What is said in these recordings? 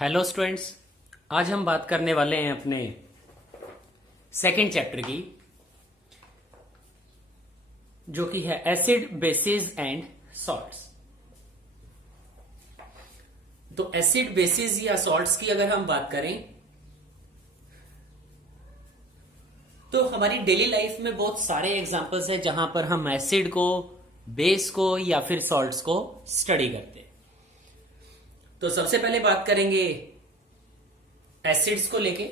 Hello students. आज हम बात करने वाले हैं अपने सेकंड चैप्टर की, जो कि है एसिड बेसिस एंड सॉल्ट्स। तो एसिड बेसिस या सॉल्ट्स की अगर हम बात करें तो हमारी डेली लाइफ में बहुत सारे एग्जांपल्स हैं जहां पर हम एसिड को, बेस को या फिर सॉल्ट्स को स्टडी करते हैं। तो सबसे पहले बात करेंगे एसिड्स को लेके।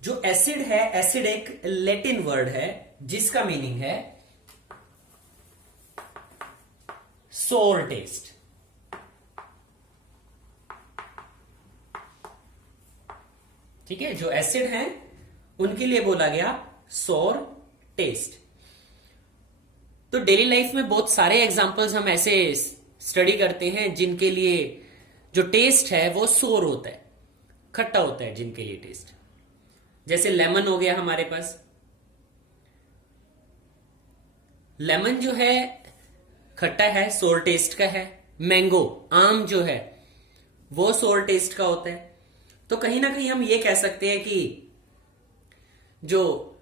जो एसिड है, एसिड एक लैटिन वर्ड है जिसका मीनिंग है सोर टेस्ट। ठीक है, जो एसिड हैं उनके लिए बोला गया सोर टेस्ट। तो डेली लाइफ में बहुत सारे एग्जांपल्स हम ऐसे स्टडी करते हैं जिनके लिए जो टेस्ट है वो सोर होता है, खट्टा होता है जिनके लिए टेस्ट। जैसे लेमन हो गया हमारे पास। लेमन जो है खट्टा है, सोर टेस्ट का है। मैंगो, आम जो है वो सोर टेस्ट का होता है। तो कहीं ना कहीं हम ये कह सकते हैं कि जो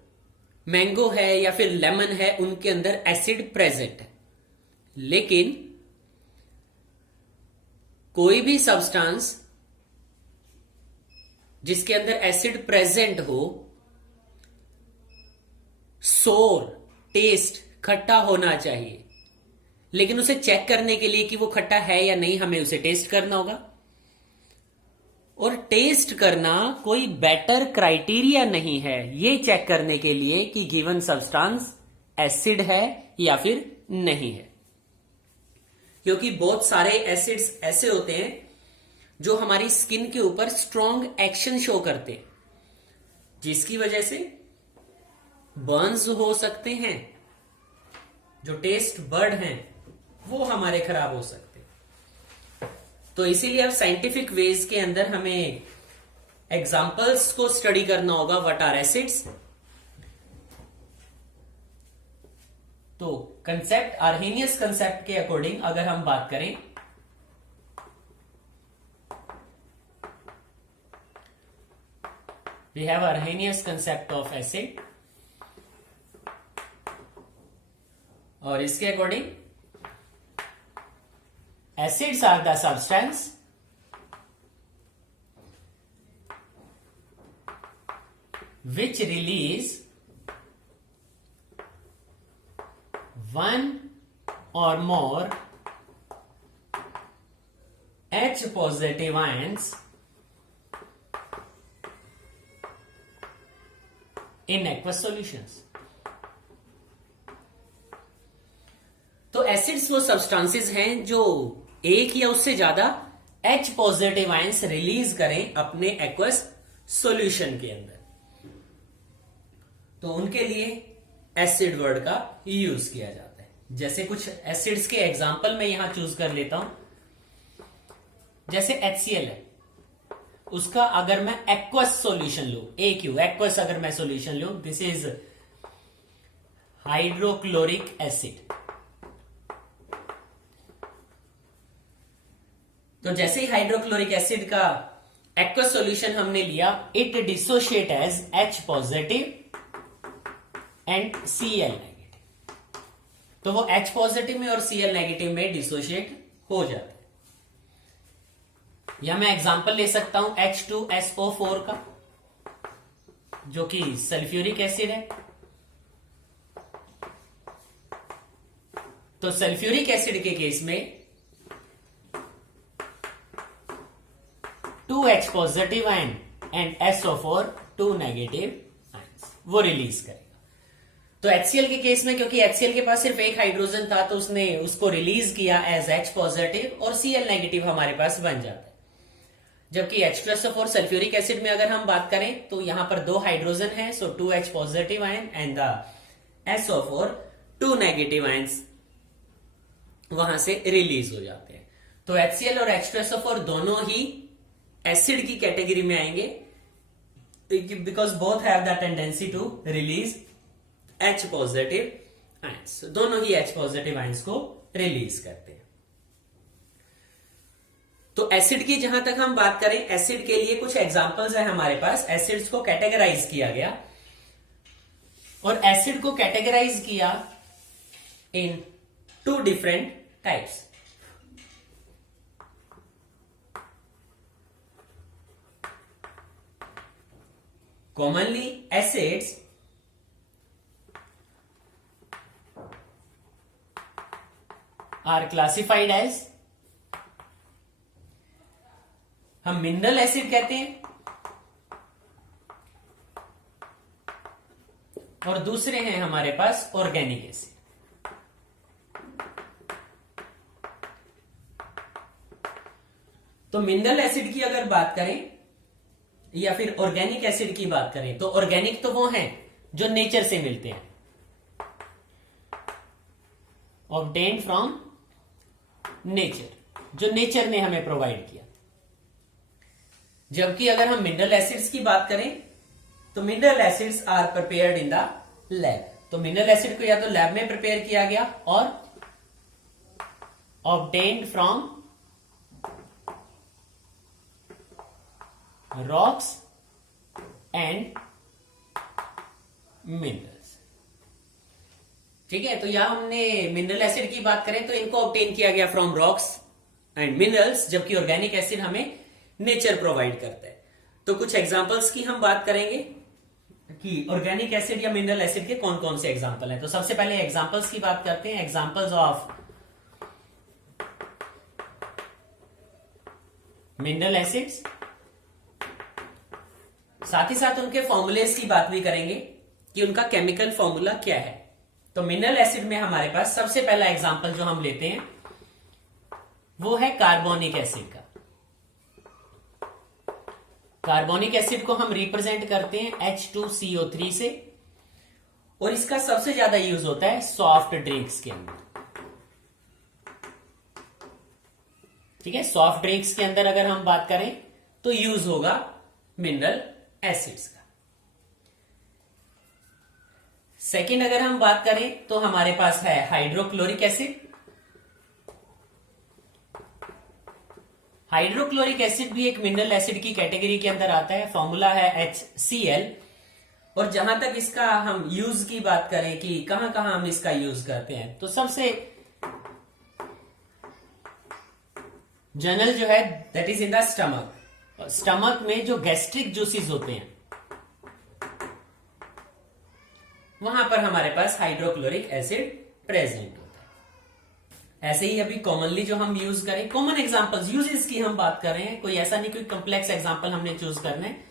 मैंगो है या फिर लेमन है उनके अंदर एसिड प्रेजेंट है। लेकिन कोई भी सब्सटेंस जिसके अंदर एसिड प्रेजेंट हो, सोर टेस्ट, खट्टा होना चाहिए। लेकिन उसे चेक करने के लिए कि वो खट्टा है या नहीं, हमें उसे टेस्ट करना होगा। और टेस्ट करना कोई बेटर क्राइटेरिया नहीं है ये चेक करने के लिए कि गिवन सब्सटेंस एसिड है या फिर नहीं है। क्योंकि बहुत सारे एसिड्स ऐसे होते हैं जो हमारी स्किन के ऊपर स्ट्रॉन्ग एक्शन शो करते हैं, जिसकी वजह से बर्न्स हो सकते हैं। जो टेस्ट बड हैं वो हमारे खराब हो सकते हैं। तो इसीलिए अब साइंटिफिक वेज के अंदर हमें एग्जाम्पल्स को स्टडी करना होगा। What are acids? तो कंसेप्ट, आर्हेनियस कंसेप्ट के अकॉर्डिंग अगर हम बात करें we have Arrhenius concept of acid, और इसके according acids are the substance which release one or more H positive ions in aqueous solutions. तो एसिड्स वो सब्सटेंसेस हैं जो एक या उससे ज्यादा H पॉजिटिव आयंस रिलीज करें अपने एक्वस सॉल्यूशन के अंदर। तो उनके लिए एसिड वर्ड का यूज किया जाता है। जैसे कुछ एसिड्स के एग्जांपल मैं यहां चूज कर लेता हूं। जैसे HCl है, उसका अगर मैं एक्वस सॉल्यूशन लू, AQ एक्वस अगर मैं सॉल्यूशन लू, दिस इज हाइड्रोक्लोरिक एसिड। तो जैसे ही हाइड्रोक्लोरिक एसिड का एक्वस सॉल्यूशन हमने लिया, it dissociate as H positive and Cl negative. तो वो H पॉजिटिव में और Cl नेगेटिव में डिसोशिएट हो जाता है। या मैं एग्जांपल ले सकता हूं H2SO4 का, जो कि सल्फ्यूरिक एसिड है। तो सल्फ्यूरिक एसिड के केस में 2H positive ion and SO4 2 negative ions वो रिलीज करेगा। तो HCl के केस में, क्योंकि HCl के पास सिर्फ एक हाइड्रोजन था, तो उसने उसको रिलीज किया एज H पॉजिटिव और Cl नेगेटिव हमारे पास बन जाता है। जबकि H2SO4 सल्फ्यूरिक एसिड में अगर हम बात करें तो यहां पर 2 हाइड्रोजन है, सो 2H positive ion and the SO4 2 negative ions वहां से रिलीज हो जाते हैं। तो HCl और H2SO4 दोनों ही एसिड की कैटेगरी में आएंगे, because both have the tendency to release H positive ions, दोनों ही H पॉजिटिव आयंस को रिलीज करते हैं। तो एसिड की जहां तक हम बात करें, एसिड के लिए कुछ एग्जांपल्स है हमारे पास। एसिड्स को कैटेगराइज किया गया और एसिड को कैटेगराइज किया इन 2 different types. Commonly, acids are classified as, हम मिनरल एसिड कहते हैं और दूसरे हैं हमारे पास ऑर्गेनिक एसिड। तो मिनरल एसिड की अगर बात करें या फिर ऑर्गेनिक एसिड की बात करें, तो ऑर्गेनिक तो वो हैं जो नेचर से मिलते हैं, ऑब्टेन्ड फ्रॉम नेचर, जो नेचर ने हमें प्रोवाइड किया। जबकि अगर हम मिनरल एसिड्स की बात करें तो mineral acids are prepared in the lab. तो मिनरल एसिड को या तो लैब में प्रिपेयर किया गया और obtained from rocks and minerals. ठीक है, तो यहां हमने मिनरल एसिड की बात करें तो इनको ऑब्टेन किया गया फ्रॉम रॉक्स एंड मिनरल्स, जबकि ऑर्गेनिक एसिड हमें नेचर प्रोवाइड करता है। तो कुछ एग्जांपल्स की हम बात करेंगे कि ऑर्गेनिक एसिड या मिनरल एसिड के कौन कौन से एग्जांपल हैं। तो सबसे पहले एग्जांपल्स की बात करते हैं। एग्जांपल्स ऑफ मिनरल एसिड्स, साथ ही साथ उनके फॉर्मूलेस की बात भी करेंगे कि उनका केमिकल फॉर्मूला क्या है। तो मिनरल एसिड में हमारे पास सबसे पहला एग्जांपल जो हम लेते हैं वो है कार्बोनिक एसिड का। कार्बोनिक एसिड को हम रिप्रेजेंट करते हैं H2CO3 से और इसका सबसे ज्यादा यूज होता है सॉफ्ट ड्रिंक्स के अंदर। ठीक है, सॉफ्ट ड्रिंक्स के अंदर अगर हम बात करें तो यूज होगा मिनरल एसिड्स का। सेकंड अगर हम बात करें तो हमारे पास है हाइड्रोक्लोरिक एसिड। हाइड्रोक्लोरिक एसिड भी एक मिनरल एसिड की कैटेगरी के अंदर आता है। फॉर्मूला है HCl। और जहां तक इसका हम यूज की बात करें कि कहां कहां हम इसका यूज करते हैं, तो सबसे जनरल जो है that is in the stomach. Stomach में जो गैस्ट्रिक जूसेस होते हैं वहां पर हमारे पास हाइड्रोक्लोरिक एसिड प्रेजेंट होता है। ऐसे ही अभी कॉमनली जो हम यूज करें, कॉमन एग्जांपल्स यूजेस की हम बात कर रहे हैं, कोई ऐसा नहीं कोई कॉम्प्लेक्स एग्जांपल हमने चूज करना है।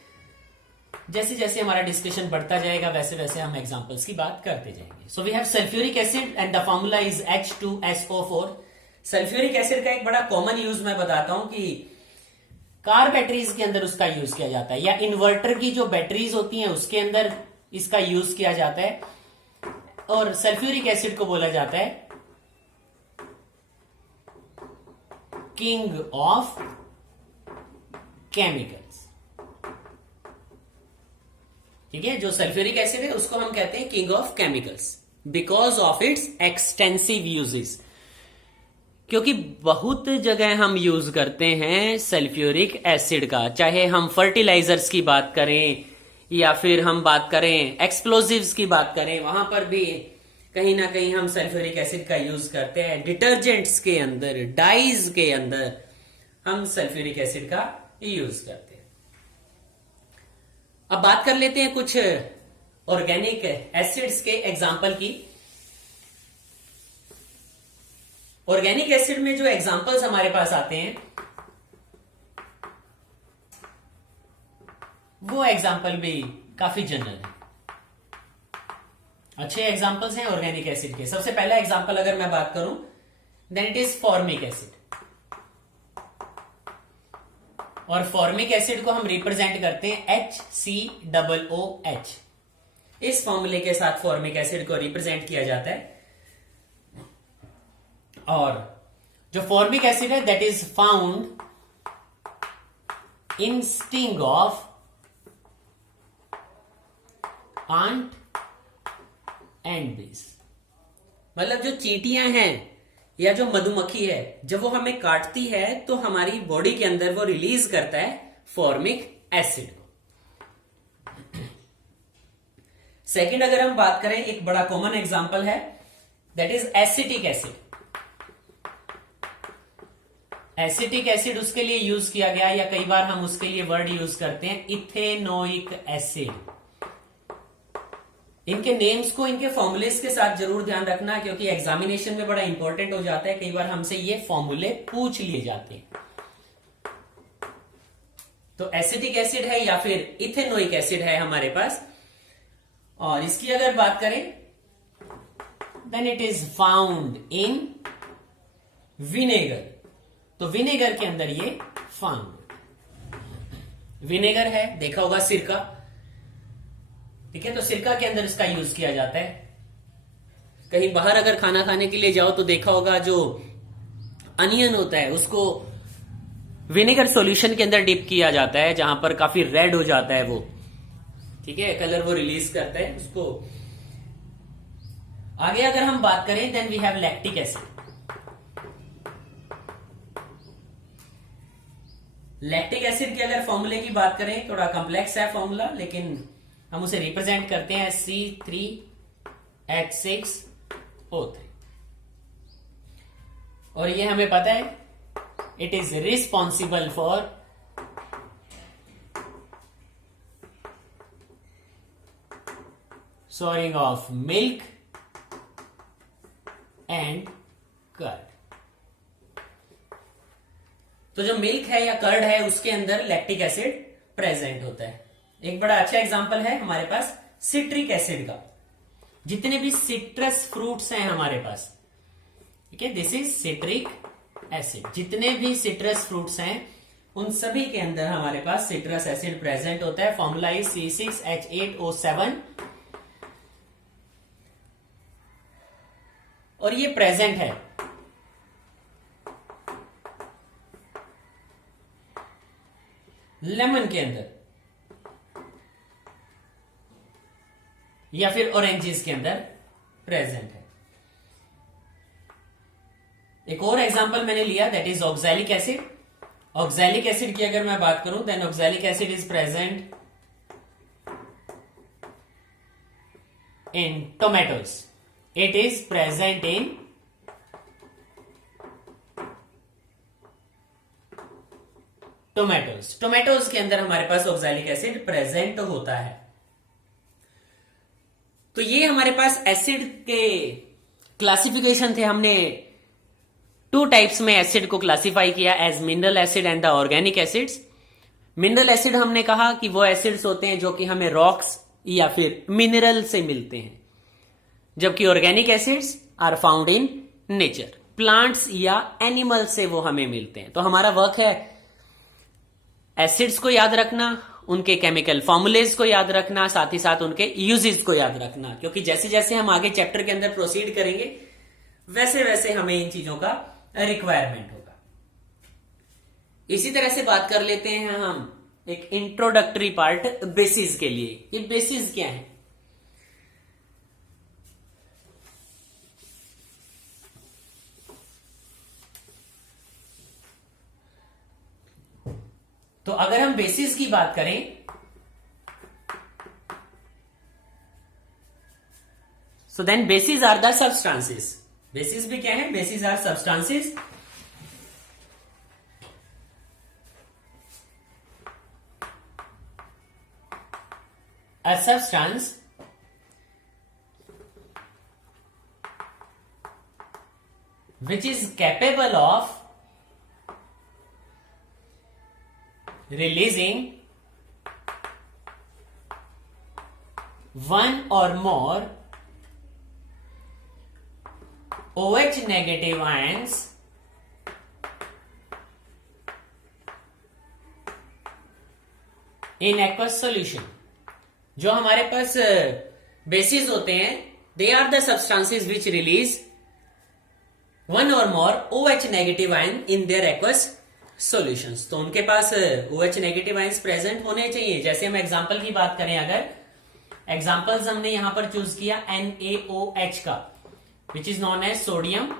जैसे जैसे हमारा डिस्कशन बढ़ता जाएगा वैसे वैसे हम एग्जांपल्स की बात करते जाएंगे। So we have sulphuric acid and the formula is H2SO4। Sulphuric acid का एक बड़ा कॉमन यूज मैं बताता हूं कि कार बैटरीज के अंदर उसका यूज किया जाता है, या इन्वर्टर की जो बैटरीज होती हैं उसके अंदर इसका यूज किया जाता है। और सल्फ्यूरिक एसिड को बोला जाता है किंग ऑफ केमिकल्स। ठीक है, जो सल्फ्यूरिक एसिड है उसको हम कहते हैं king of chemicals because of its extensive uses. क्योंकि बहुत जगह हम यूज करते हैं सल्फ्यूरिक एसिड का, चाहे हम फर्टिलाइजर्स की बात करें या फिर हम बात करें एक्सप्लोजिव्स की बात करें, वहां पर भी कहीं ना कहीं हम सल्फ्यूरिक एसिड का यूज करते हैं। डिटर्जेंट्स के अंदर, डाइज के अंदर हम सल्फ्यूरिक एसिड का यूज करते हैं। अब बात कर लेते हैं कुछ ऑर्गेनिक एसिड्स के एग्जाम्पल की। ऑर्गेनिक एसिड में जो एग्जाम्पल्स हमारे पास आते हैं वो एग्जाम्पल भी काफी जनरल है, अच्छे एग्जाम्पल्स हैं ऑर्गेनिक एसिड के। सबसे पहला एग्जाम्पल अगर मैं बात करूं then it is formic acid. और फॉर्मिक एसिड को हम रिप्रेजेंट करते हैं HCOOH। इस फॉर्मूले के साथ फॉर्मिक एसिड को रिप्रेजेंट किया जाता है। और जो फॉर्मिक एसिड है that is found in sting of ant and bees। मतलब जो चींटियां हैं या जो मधुमक्खी है, जब वो हमें काटती है तो हमारी बॉडी के अंदर वो रिलीज करता है फॉर्मिक एसिड को। सेकंड अगर हम बात करें, एक बड़ा कॉमन एग्जांपल है, that is acetic acid. Acetic acid उसके लिए यूज किया गया, या कई बार हम उसके लिए वर्ड यूज करते हैं इथेनोइक एसिड। इनके नेम्स को इनके फॉर्मूलेस के साथ जरूर ध्यान रखना, क्योंकि एग्जामिनेशन में बड़ा इंपॉर्टेंट हो जाता है। कई बार हमसे ये फॉर्मूले पूछ लिए जाते हैं। तो एसिटिक एसिड है या फिर इथेनोइक एसिड है हमारे पास। और इसकी अगर बात करें, then it is found in vinegar. तो विनेगर के अंदर ये फाउंड, विनेगर है, देखा होगा सिरका, ठीक है। तो सिरका के अंदर इसका यूज किया जाता है। कहीं बाहर अगर खाना खाने के लिए जाओ तो देखा होगा जो अनियन होता है उसको विनेगर सॉल्यूशन के अंदर डिप किया जाता है, जहां पर काफी रेड हो जाता है वो, ठीक है, कलर वो रिलीज करता है उसको। आगे अगर हम बात करें, then we have lactic acid. Lactic acid के अगर फॉर्मूले की बात करें, थोड़ा कॉम्प्लेक्स है फॉर्मूला, लेकिन हम उसे रिप्रेजेंट करते हैं C3H6O3। और ये हमें पता है it is responsible for souring of milk and curd. तो जो मिल्क है या कर्ड है उसके अंदर लैक्टिक एसिड प्रेजेंट होता है। एक बड़ा अच्छा एग्जांपल है हमारे पास सिट्रिक एसिड का। जितने भी सिट्रस फ्रूट्स हैं हमारे पास, ठीक है, दिस इज सिट्रिक एसिड। जितने भी सिट्रस फ्रूट्स हैं उन सभी के अंदर हमारे पास सिट्रस एसिड प्रेजेंट होता है। Formula is C6H8O7। और ये प्रेजेंट है लेमन के अंदर या फिर ऑरेंजेस के अंदर प्रेजेंट है। एक और एग्जांपल मैंने लिया, that is oxalic acid. Oxalic acid की अगर मैं बात करूं, then oxalic acid is present in tomatoes. It is present in tomatoes. Tomatoes के अंदर हमारे पास ऑक्सैलिक एसिड प्रेजेंट होता है। तो ये हमारे पास एसिड के क्लासिफिकेशन थे। हमने 2 टाइप्स में एसिड को क्लासिफाई किया, as mineral acid and the organic acids. Mineral acid हमने कहा कि वो एसिड्स होते हैं जो कि हमें रॉक्स या फिर मिनरल से मिलते हैं, जबकि organic acids are found in nature, plants या एनिमल से वो हमें मिलते हैं। तो हमारा वर्क है एसिड्स को याद रखना, उनके केमिकल फॉर्मुलेज को याद रखना, साथ ही साथ उनके यूजेस को याद रखना, क्योंकि जैसे जैसे हम आगे चैप्टर के अंदर प्रोसीड करेंगे वैसे वैसे हमें इन चीजों का रिक्वायरमेंट होगा। इसी तरह से बात कर लेते हैं हम एक इंट्रोडक्टरी पार्ट बेसिस के लिए। ये बेसिस क्या है? तो अगर हम बेसिस की बात करें, so then bases are the substances. Bases भी क्या है? Bases are substances a substance which is capable of releasing one or more OH negative ions in aqueous solution। जो हमारे पास बेसिस होते हैं, they are the substances which release one or more OH negative ion in their aqueous solutions. तो उनके पास OH negative ions present होने चाहिए। जैसे हम एग्जांपल की बात करें, अगर एग्जांपल्स हमने यहां पर चूज किया NaOH का, which is known as sodium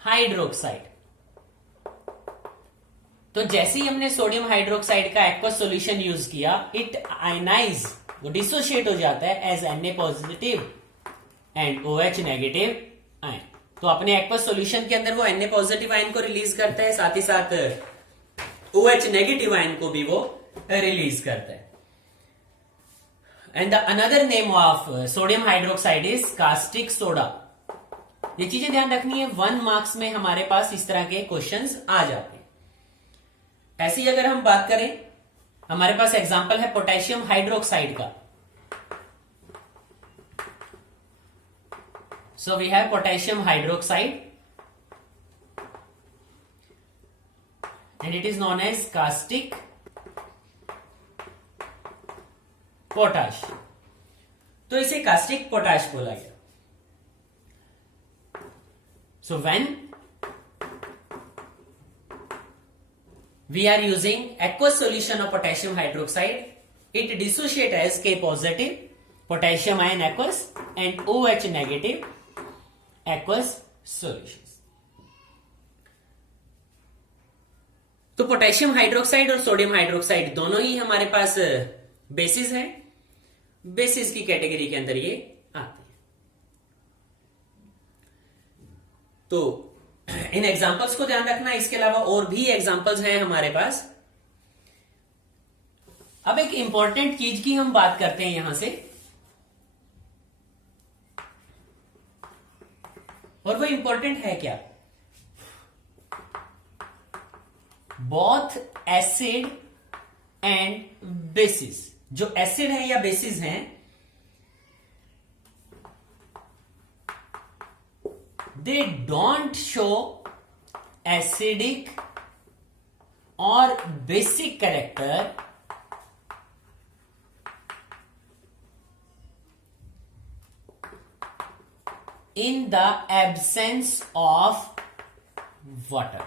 hydroxide. तो जैसे ही हमने सोडियम हाइड्रोक्साइड का एक्वस सॉल्यूशन यूज किया, इट आयनाइज, वो डिसोशिएट हो जाता है as Na positive and OH negative ion. तो अपने एक्वस सॉल्यूशन के अंदर वो Na पॉजिटिव आयन को रिलीज करता है, साथ ही साथ OH नेगेटिव आयन को भी वो रिलीज करता है। And the another name of sodium hydroxide is caustic soda. ये चीजें ध्यान रखनी है, 1 मार्क्स में हमारे पास इस तरह के क्वेश्चंस आ जाते हैं। ऐसी अगर हम बात करें, हमारे पास एग्जांपल है पोटेशियम हाइड्रोक्साइड का। So we have potassium hydroxide and it is known as caustic potash। तो इसे कास्टिक पोटाश बोला गया। So when we are using aqueous solution of potassium hydroxide, it dissociate as K positive potassium ion aqueous and OH negative aqueous solutions। तो potassium hydroxide और sodium hydroxide दोनों ही हमारे पास basis हैं। Basis की category के अंदर ये आते हैं। तो इन एग्जांपल्स को ध्यान रखना। इसके अलावा और भी एग्जांपल्स हैं हमारे पास। अब एक इंपॉर्टेंट चीज की हम बात करते हैं यहां से, और वो इंपॉर्टेंट है क्या? Both acid and basis. जो एसिड है या बेसिस हैं, दे डोंट शो एसिडिक और basic character in the absence of water।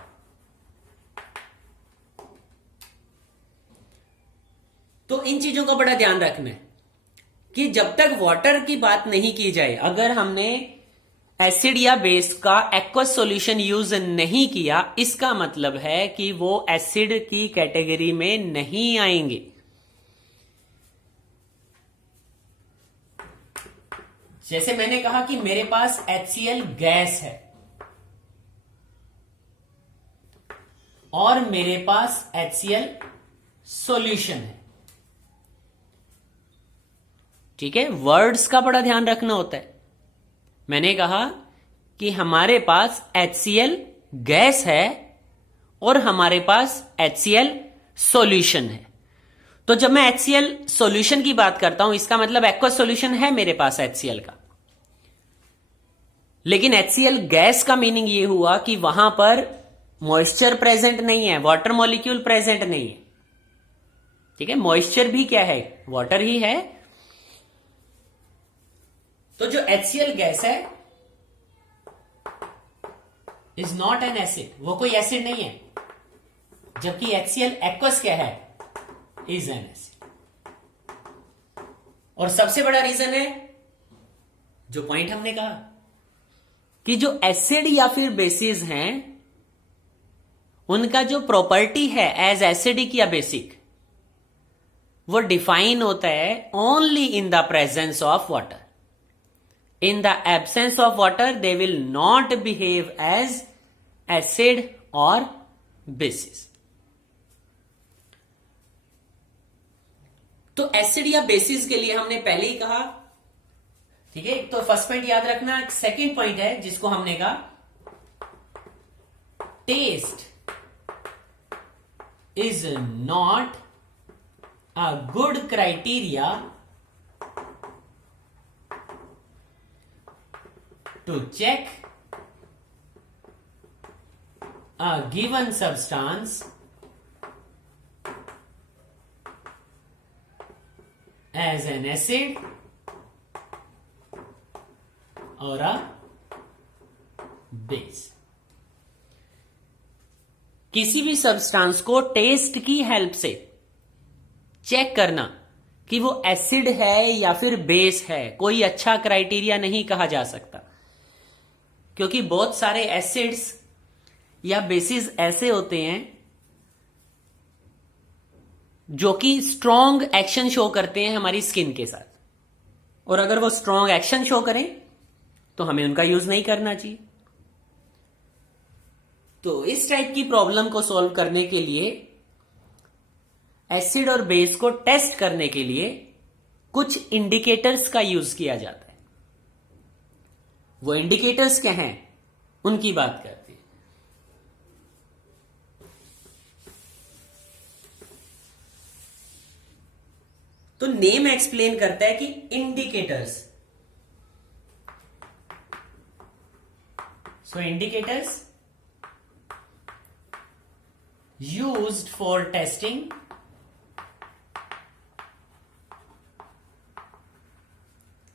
तो इन चीजों का बड़ा ध्यान रखना है कि जब तक वाटर की बात नहीं की जाए, अगर हमने एसिड या बेस का एक्वस सॉल्यूशन यूज नहीं किया, इसका मतलब है कि वो एसिड की कैटेगरी में नहीं आएंगे। जैसे मैंने कहा कि मेरे पास HCl गैस है और मेरे पास HCl सॉल्यूशन है। ठीक है, वर्ड्स का बड़ा ध्यान रखना होता है। मैंने कहा कि हमारे पास HCl गैस है और हमारे पास HCl सॉल्यूशन है। तो जब मैं HCl सॉल्यूशन की बात करता हूं, इसका मतलब एक्वस सॉल्यूशन है मेरे पास HCl का। लेकिन HCl गैस का मीनिंग ये हुआ कि वहां पर मॉइस्चर प्रेजेंट नहीं है, वाटर मॉलिक्यूल प्रेजेंट नहीं है। ठीक है, मॉइस्चर भी क्या है? वाटर ही है। तो जो HCl गैस है इज नॉट एन एसिड, वो कोई एसिड नहीं है। जबकि HCl एक्वस क्या है? Is an acid. और सबसे बड़ा रीजन है, जो पॉइंट हमने कहा कि जो एसिड या फिर बेसिस हैं, उनका जो प्रॉपर्टी है एज एसिडिक या बेसिक, वो डिफाइन होता है only in the presence of water. In the absence of water they will not behave as acid or bases. तो एसिड या बेसिस के लिए हमने पहले ही कहा। ठीक है, तो फर्स्ट पॉइंट याद रखना। सेकंड पॉइंट है जिसको हमने कहा, taste is not a good criteria to check a given substance as an acid or a base। किसी भी सब्सटेंस को टेस्ट की हेल्प से चेक करना कि वो एसिड है या फिर बेस है, कोई अच्छा क्राइटेरिया नहीं कहा जा सकता। क्योंकि बहुत सारे एसिड्स या बेसिस ऐसे होते हैं जो कि स्ट्रॉन्ग एक्शन शो करते हैं हमारी स्किन के साथ, और अगर वो स्ट्रॉन्ग एक्शन शो करें तो हमें उनका यूज नहीं करना चाहिए। तो इस टाइप की प्रॉब्लम को सॉल्व करने के लिए एसिड और बेस को टेस्ट करने के लिए कुछ इंडिकेटर्स का यूज किया जाता है। वो इंडिकेटर्स क्या हैं उनकी बात करते हैं। तो नेम एक्सप्लेन करता है कि indicators, so indicators used for testing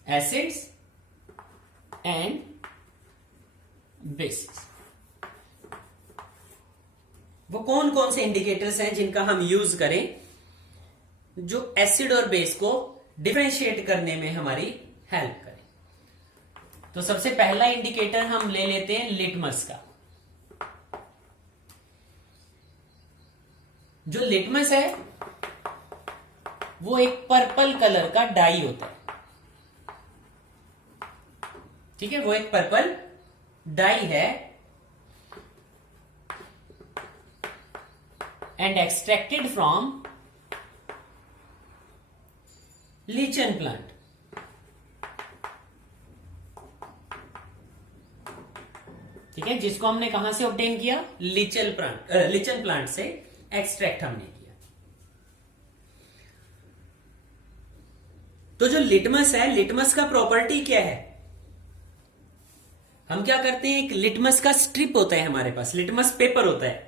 acids and bases. वो कौन कौन से इंडिकेटर्स हैं जिनका हम यूज करें जो एसिड और बेस को डिफरेंशिएट करने में हमारी हेल्प करें। तो सबसे पहला इंडिकेटर हम ले लेते हैं लिटमस का। जो लिटमस है वो एक पर्पल कलर का डाई होता है, ठीक है, वो एक पर्पल डाई है एंड एक्सट्रैक्टेड फ्रॉम लीचन प्लांट। ठीक है, जिसको हमने कहां से ऑब्टेन किया, लीचन प्लांट से एक्सट्रैक्ट हमने किया। तो जो लिटमस है, लिटमस का प्रॉपर्टी क्या है, हम क्या करते हैं, एक लिटमस का स्ट्रिप होता है हमारे पास, लिटमस पेपर होता है।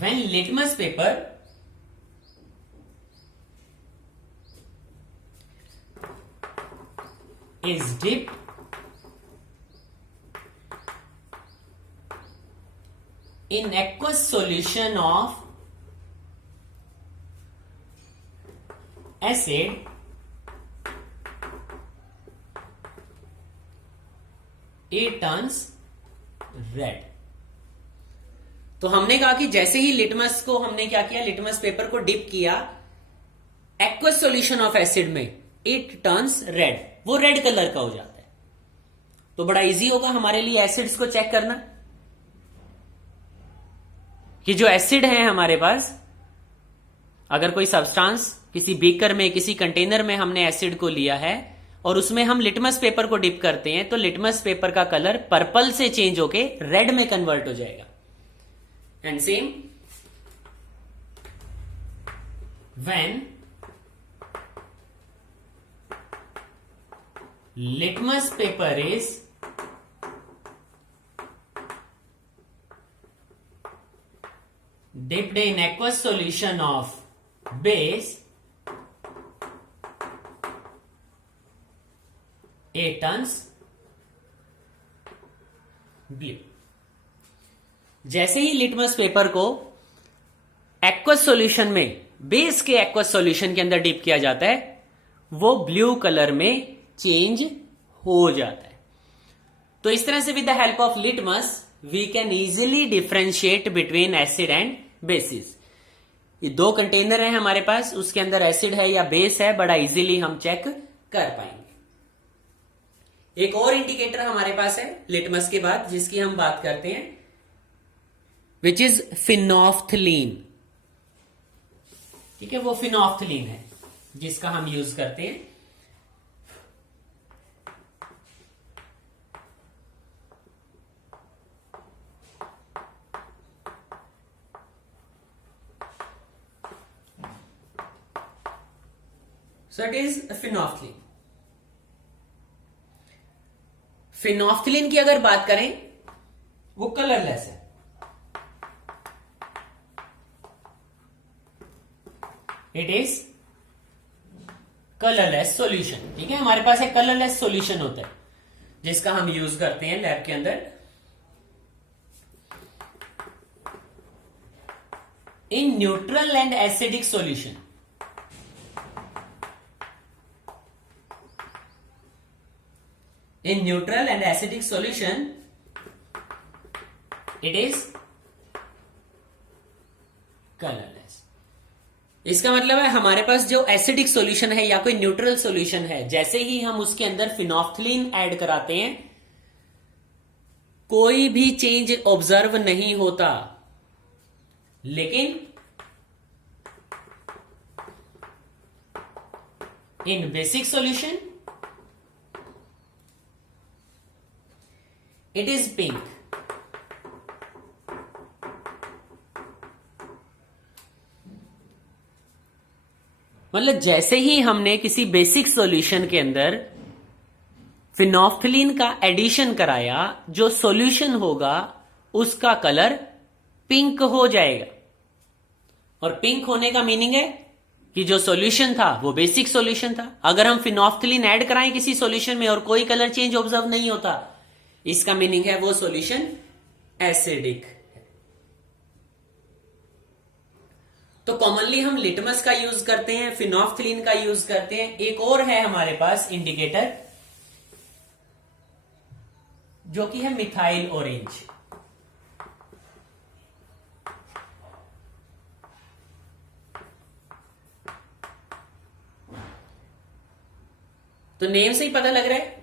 When litmus paper is dipped in aqueous solution of acid, it turns red। तो हमने कहा कि जैसे ही लिटमस को हमने क्या किया, लिटमस पेपर को डिप किया एक्वस सॉल्यूशन ऑफ एसिड में, इट टर्न्स रेड, वो रेड कलर का हो जाता है। तो बड़ा इजी होगा हमारे लिए एसिड्स को चेक करना कि जो एसिड है हमारे पास, अगर कोई सब्सटेंस किसी बीकर में, किसी कंटेनर में हमने एसिड को लिया है और उसमें हम लिटमस पेपर को डिप करते हैं, तो लिटमस पेपर का कलर पर्पल से चेंज होके रेड में कन्वर्ट हो जाएगा। And same, when litmus paper is dipped in aqueous solution of base, it turns blue। जैसे ही लिटमस पेपर को एक्वस सॉल्यूशन में, बेस के एक्वस सॉल्यूशन के अंदर डिप किया जाता है, वो ब्लू कलर में चेंज हो जाता है। तो इस तरह से with the help of litmus we can easily differentiate between acid and bases. ये दो कंटेनर है हमारे पास, उसके अंदर एसिड है या बेस है, बड़ा इजीली हम चेक कर पाएंगे। एक और इंडिकेटर हमारे पास है लिटमस के बाद जिसकी हम बात करते हैं, विच इज फिनोफ्थलीन। ठीक है, वो फिनोफ्थलीन है जिसका हम यूज करते हैं। So it is phenolphthalein. Phenolphthalein की अगर बात करें, वो कलरलेस है, इट इज कलरलेस सॉल्यूशन। ठीक है, हमारे पास एक कलरलेस सॉल्यूशन होता है जिसका हम यूज करते हैं लैब के अंदर। in neutral and acidic solution. In neutral and acidic solution, it is colorless. इसका मतलब है हमारे पास जो एसिडिक सॉल्यूशन है या कोई न्यूट्रल सॉल्यूशन है, जैसे ही हम उसके अंदर फिनोफ्थलीन ऐड कराते हैं कोई भी चेंज ऑब्जर्व नहीं होता, लेकिन in basic solution it is pink. मतलब जैसे ही हमने किसी बेसिक सॉल्यूशन के अंदर फिनोफ्थलीन का एडिशन कराया, जो सॉल्यूशन होगा उसका कलर पिंक हो जाएगा. और पिंक होने का मीनिंग है कि जो सॉल्यूशन था वो बेसिक सॉल्यूशन था. अगर हम फिनोफ्थलीन ऐड कराएं किसी सॉल्यूशन में और कोई कलर चेंज ऑब्जर्व नहीं होता, इसका मीनिंग है वो सॉल्यूशन एसिडिक. तो कॉमनली हम लिटमस का यूज करते हैं, फिनोफ्थलीन का यूज करते हैं. एक और है हमारे पास इंडिकेटर जो कि है मिथाइल ऑरेंज. तो नेम से ही पता लग रहा है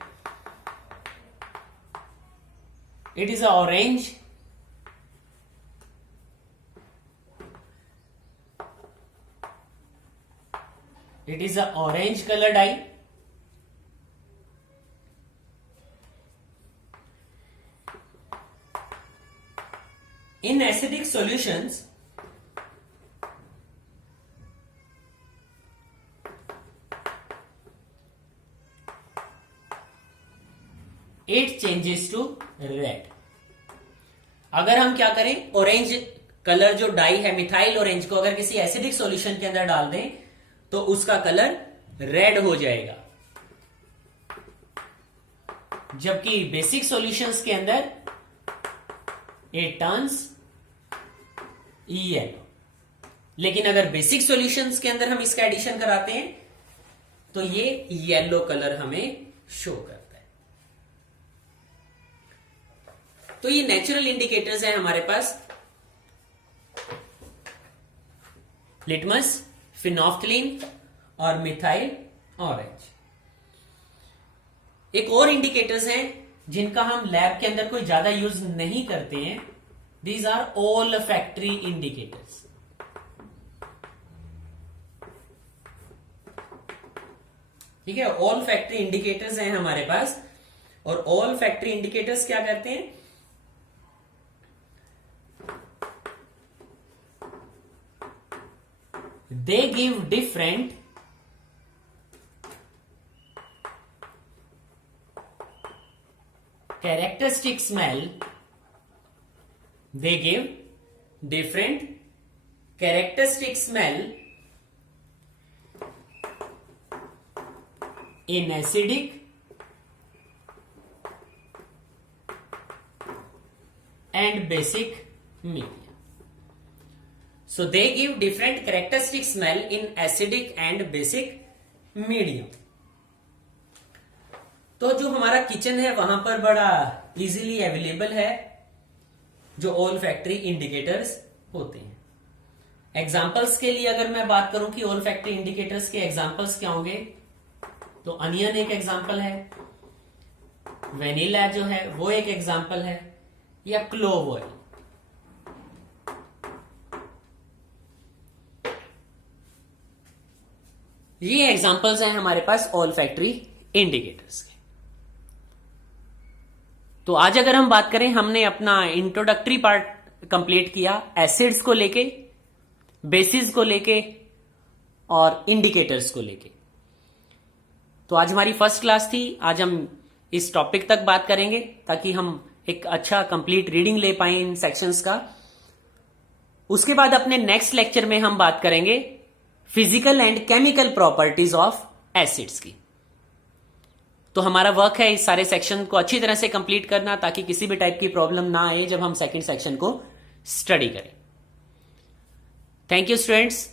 it is a orange. It is a orange color dye. In acidic solutions, it changes to red. अगर हम क्या करें, ऑरेंज कलर जो डाई है मिथाइल ऑरेंज को अगर किसी एसिडिक सॉल्यूशन के अंदर डाल दें तो उसका कलर रेड हो जाएगा, जबकि बेसिक सॉल्यूशंस के अंदर इट टर्न्स येलो. लेकिन अगर बेसिक सॉल्यूशंस के अंदर हम इसका एडिशन कराते हैं तो ये येलो कलर हमें शो करता है. तो ये नेचुरल इंडिकेटर्स हैं हमारे पास, लिटमस, फिनोफ्थलीन और मिथाइल ऑरेंज. एक और इंडिकेटर्स हैं जिनका हम लैब के अंदर कोई ज्यादा यूज नहीं करते हैं. These are olfactory indicators. ठीक है, ऑल फैक्ट्री इंडिकेटर्स हैं हमारे पास. और ऑल फैक्ट्री इंडिकेटर्स क्या करते हैं, they give different characteristic smell. They give different characteristic smell in acidic and basic medium. So they give different characteristic smell in acidic and basic medium. तो जो हमारा kitchen है वहां पर बड़ा इजीली अवेलेबल है जो ऑल फैक्ट्री इंडिकेटर्स होते हैं. एग्जांपल्स के लिए अगर मैं बात करूं कि ऑल फैक्ट्री इंडिकेटर्स के एग्जांपल्स क्या होंगे, तो अनियन एक एग्जांपल है, वेनिला जो है वो एक एग्जांपल है, या क्लोव ऑयल. ये एग्जांपल्स हैं हमारे पास ऑल फैक्ट्री इंडिकेटर्स के. तो आज अगर हम बात करें, हमने अपना इंट्रोडक्टरी पार्ट कंप्लीट किया एसिड्स को लेके, बेसिस को लेके और इंडिकेटर्स को लेके. तो आज हमारी फर्स्ट क्लास थी. आज हम इस टॉपिक तक बात करेंगे ताकि हम एक अच्छा कंप्लीट रीडिंग ले पाए इन सेक्शंस का. उसके बाद अपने नेक्स्ट लेक्चर में हम बात करेंगे physical and chemical properties of acids की. तो हमारा वर्क है इस सारे सेक्शन को अच्छी तरह से कंप्लीट करना ताकि किसी भी टाइप की प्रॉब्लम ना आए जब हम सेकंड सेक्शन को स्टडी करें. Thank you students.